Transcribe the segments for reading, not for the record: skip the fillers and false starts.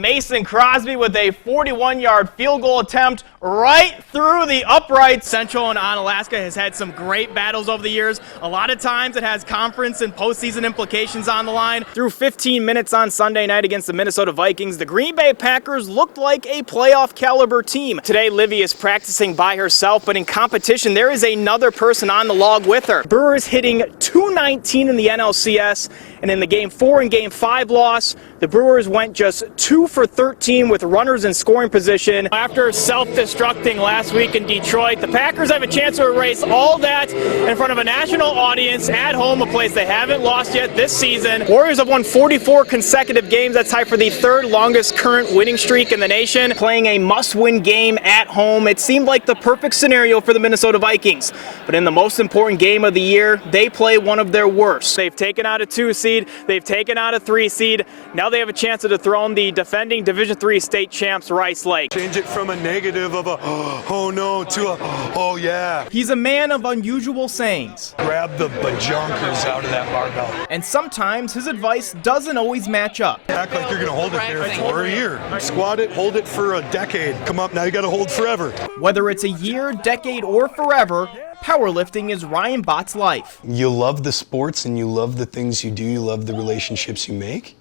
Mason Crosby with a 41-yard field goal attempt right through the uprights. Central and Onalaska has had some great battles over the years. A lot of times it has conference and postseason implications on the line. Through 15 minutes on Sunday night against the Minnesota Vikings, the Green Bay Packers looked like a playoff caliber team. Today, Livy is practicing by herself, but in competition, there is another person on the log with her. Brewers hitting .219 in the NLCS, and in the Game 4 and Game 5 loss, the Brewers went just 2 for 13 with runners in scoring position. After self-destructing last week in Detroit, the Packers have a chance to erase all that in front of a national audience at home, a place they haven't lost yet this season. Warriors have won 44 consecutive games. That's tied for the third longest current winning streak in the nation. Playing a must-win game at home, it seemed like the perfect scenario for the Minnesota Vikings. But in the most important game of the year, they play one of their worst. They've taken out a 2 seed, they've taken out a 3 seed. Now they have a chance to dethrone the defending Division III state champs Rice Lake. Change it from a negative of a oh no to a oh yeah. He's a man of unusual sayings. Grab the bajonkers out of that barbell. And sometimes his advice doesn't always match up. Act like you're gonna hold it there for a year. Squat it, hold it for a decade. Come up, now you gotta hold forever. Whether it's a year, decade, or forever, powerlifting is Ryan Bott's life. You love the sports and you love the things you do, you love the relationships you make.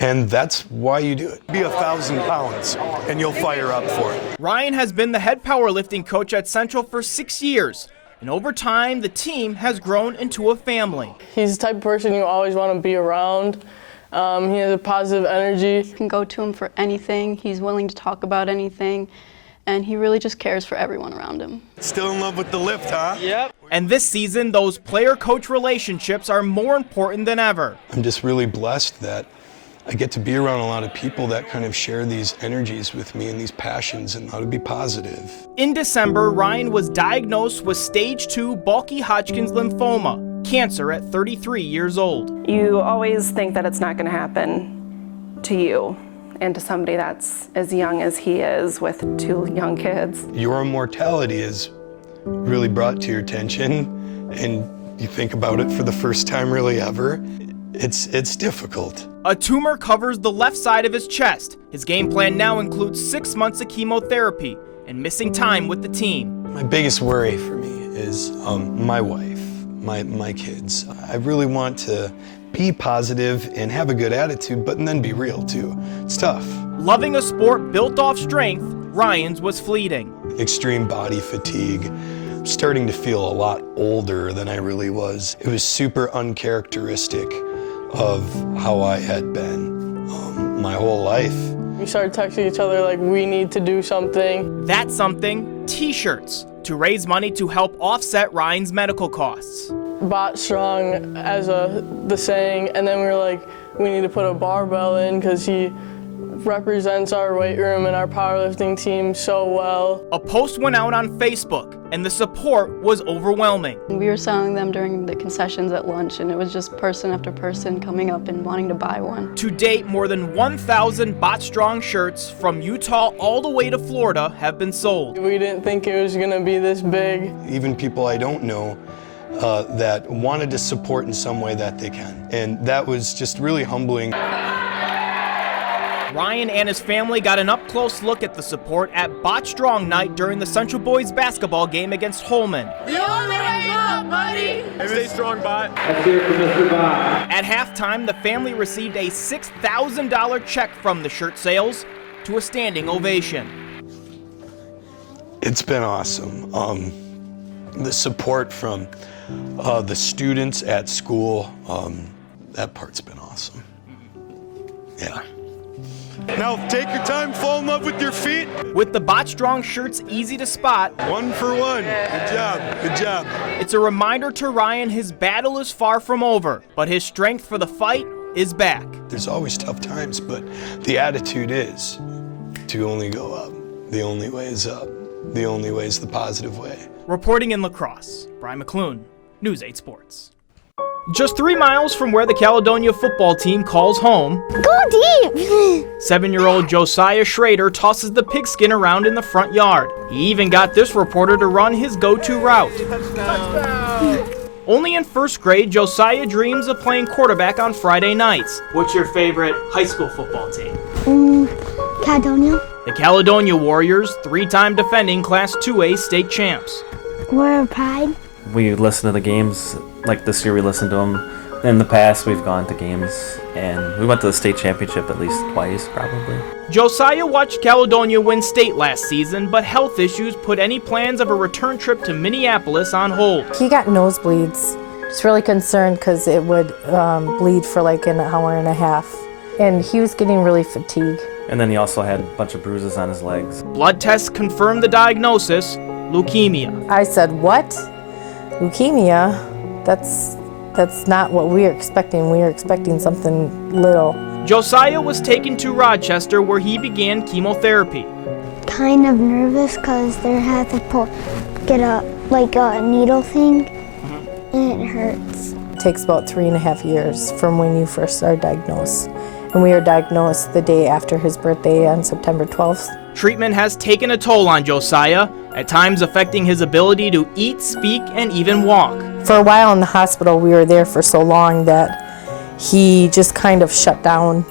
And that's why you do it. Be 1,000 pounds and you'll fire up for it. Ryan has been the head powerlifting coach at Central for 6 years. And over time, the team has grown into a family. He's the type of person you always want to be around. He has a positive energy. You can go to him for anything. He's willing to talk about anything. And he really just cares for everyone around him. Still in love with the lift, huh? Yep. And this season, those player-coach relationships are more important than ever. I'm just really blessed that I get to be around a lot of people that kind of share these energies with me and these passions and how to be positive. In December, Ryan was diagnosed with stage 2 bulky Hodgkin's lymphoma, cancer at 33 years old. You always think that it's not going to happen to you and to somebody that's as young as he is with 2 young kids. Your mortality is really brought to your attention and you think about it for the first time really ever. It's difficult. A tumor covers the left side of his chest. His game plan now includes 6 months of chemotherapy and missing time with the team. My biggest worry for me is my wife, my kids. I really want to be positive and have a good attitude, but then be real too. It's tough. Loving a sport built off strength, Ryan's was fleeting. Extreme body fatigue. Starting to feel a lot older than I really was. It was super uncharacteristic of how I had been my whole life. We started texting each other like we need to do something. That something, t-shirts, to raise money to help offset Ryan's medical costs. Bot strong as the saying, and then we were like, we need to put a barbell in because he represents our weight room and our powerlifting team so well. A post went out on Facebook, and the support was overwhelming. We were selling them during the concessions at lunch, and it was just person after person coming up and wanting to buy one. To date, more than 1,000 Bot Strong shirts from Utah all the way to Florida have been sold. We didn't think it was going to be this big. Even people I don't know that wanted to support in some way that they can. And that was just really humbling. Ryan and his family got an up-close look at the support at Bot Strong Night during the Central Boys basketball game against Holman. The only way up, buddy! Stay strong, Bot. Let's hear it for Mr. Bot. At halftime, the family received a $6,000 check from the shirt sales to a standing ovation. It's been awesome. The support from the students at school, that part's been awesome. Yeah. Now take your time, fall in love with your feet. With the Bot Strong shirts easy to spot, 1 for 1. Good job, good job. It's a reminder to Ryan his battle is far from over, but his strength for the fight is back. There's always tough times, but the attitude is to only go up. The only way is up. The only way is the positive way. Reporting in La Crosse, Bryan McLoone, News 8 Sports. Just 3 miles from where the Caledonia football team calls home, go deep! 7-year-old Josiah Schrader tosses the pigskin around in the front yard. He even got this reporter to run his go-to route. Touchdown! Only in 1st grade, Josiah dreams of playing quarterback on Friday nights. What's your favorite high school football team? Caledonia. The Caledonia Warriors, 3-time defending Class 2A state champs. We're a pride. We listen to the games, like this year we listened to them. In the past, we've gone to games, and we went to the state championship at least twice, probably. Josiah watched Caledonia win state last season, but health issues put any plans of a return trip to Minneapolis on hold. He got nosebleeds. Just really concerned because it would bleed for like an hour and a half. And he was getting really fatigued. And then he also had a bunch of bruises on his legs. Blood tests confirmed the diagnosis, leukemia. I said, what? Leukemia? That's not what we were expecting. We were expecting something little. Josiah was taken to Rochester where he began chemotherapy. Kind of nervous because they had to get a needle thing, and it hurts. It takes about 3.5 years from when you first are diagnosed. And we were diagnosed the day after his birthday on September 12th. Treatment has taken a toll on Josiah, at times affecting his ability to eat, speak, and even walk. For a while in the hospital, we were there for so long that he just kind of shut down.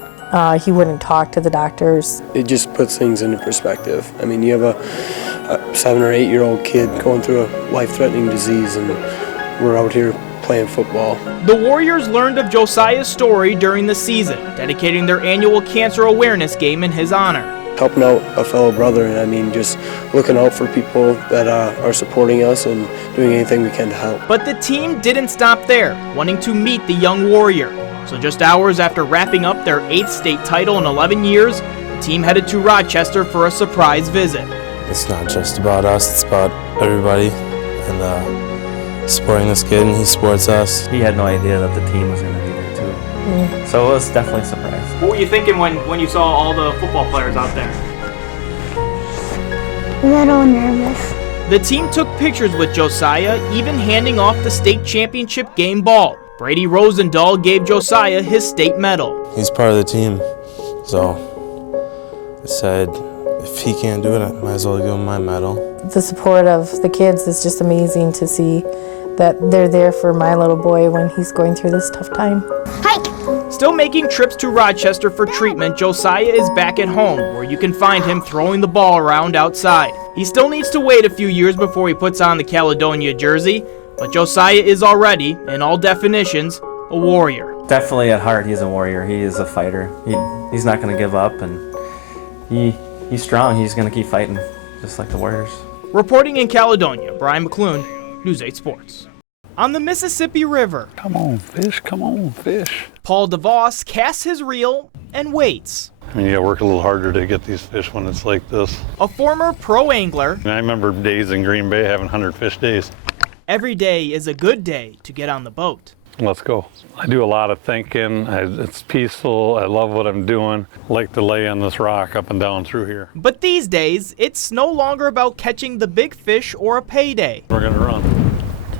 He wouldn't talk to the doctors. It just puts things into perspective. I mean, you have a 7 or 8 year old kid going through a life-threatening disease, and we're out here playing football. The Warriors learned of Josiah's story during the season, dedicating their annual cancer awareness game in his honor. Helping out a fellow brother, and I mean just looking out for people that are supporting us and doing anything we can to help. But the team didn't stop there, wanting to meet the young warrior. So just hours after wrapping up their 8th state title in 11 years, the team headed to Rochester for a surprise visit. It's not just about us, it's about everybody, and supporting this kid, and he supports us. He had no idea that the team was going to be there too. So it was definitely a surprise. What were you thinking when you saw all the football players out there? A little nervous. The team took pictures with Josiah, even handing off the state championship game ball. Brady Rosendahl gave Josiah his state medal. He's part of the team, so I said, if he can't do it, I might as well give him my medal. The support of the kids is just amazing to see that they're there for my little boy when he's going through this tough time. Hike! Still making trips to Rochester for treatment, Josiah is back at home, where you can find him throwing the ball around outside. He still needs to wait a few years before he puts on the Caledonia jersey, but Josiah is already, in all definitions, a warrior. Definitely at heart, he's a warrior. He is a fighter. He's not going to give up, and he's strong. He's going to keep fighting, just like the Warriors. Reporting in Caledonia, Bryan McLoone, News 8 Sports. On the Mississippi River, Come on, fish, come on, fish. Paul DeVos casts his reel and waits. I mean, you gotta work a little harder to get these fish when it's like this. A former pro angler, And I remember days in Green Bay having 100 fish days. every day is a good day to get on the boat. Let's go. I do a lot of thinking. It's peaceful. I love what I'm doing. I like to lay on this rock up and down through here. But these days, it's no longer about catching the big fish or a payday. We're gonna run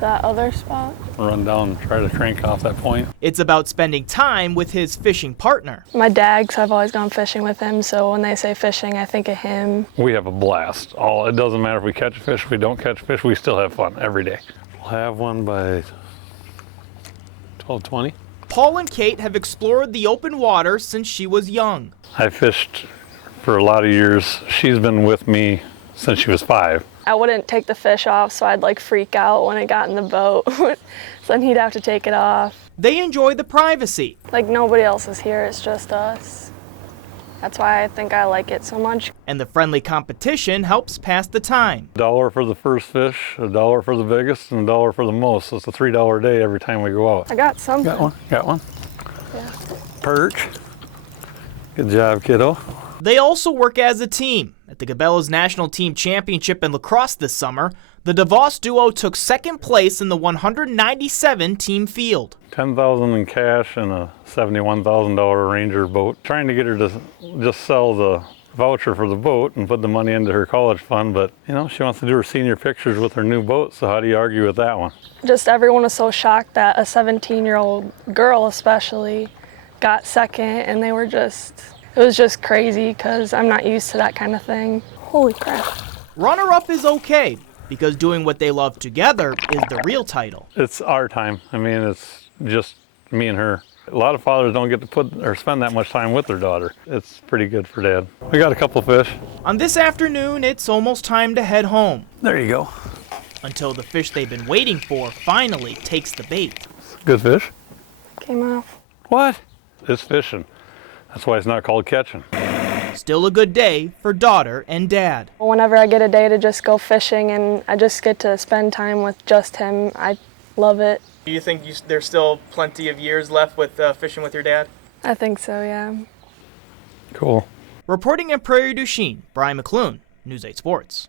That other spot. down and try to crank off that point. It's about spending time with his fishing partner. My dad, 'cause I've always gone fishing with him, so when they say fishing, I think of him. We have a blast. It doesn't matter if we catch a fish, if we don't catch a fish, we still have fun every day. We'll have one by 12:20. Paul and Kate have explored the open water since she was young. I fished for a lot of years. She's been with me since she was 5. I wouldn't take the fish off, so I'd like freak out when it got in the boat. So then he'd have to take it off. They enjoy the privacy. Like nobody else is here, it's just us. That's why I think I like it so much. And the friendly competition helps pass the time. $1 for the first fish, $1 for the biggest, and $1 for the most. So it's a $3 day every time we go out. I got something. Got one? Got one? Yeah. Perch. Good job, kiddo. They also work as a team. At the Cabela's National Team Championship in lacrosse this summer, the DeVos duo took second place in the 197 team field. $10,000 in cash and a $71,000 Ranger boat. Trying to get her to just sell the voucher for the boat and put the money into her college fund, but you know, she wants to do her senior pictures with her new boat, so how do you argue with that one? Just everyone was so shocked that a 17-year-old girl especially got second, and they were just, it was just crazy because I'm not used to that kind of thing. Holy crap. Runner-up is okay, because doing what they love together is the real title. It's our time. I mean, it's just me and her. A lot of fathers don't get to put or spend that much time with their daughter. It's pretty good for Dad. We got a couple fish. On this afternoon, it's almost time to head home. There you go. Until the fish they've been waiting for finally takes the bait. Good fish. Came off. What? It's fishing. That's why it's not called catching. Still a good day for daughter and dad. Whenever I get a day to just go fishing and I just get to spend time with just him, I love it. Do you think there's still plenty of years left with fishing with your dad? I think so, yeah. Cool. Reporting in Prairie du Chien, Bryan McLoone, News 8 Sports.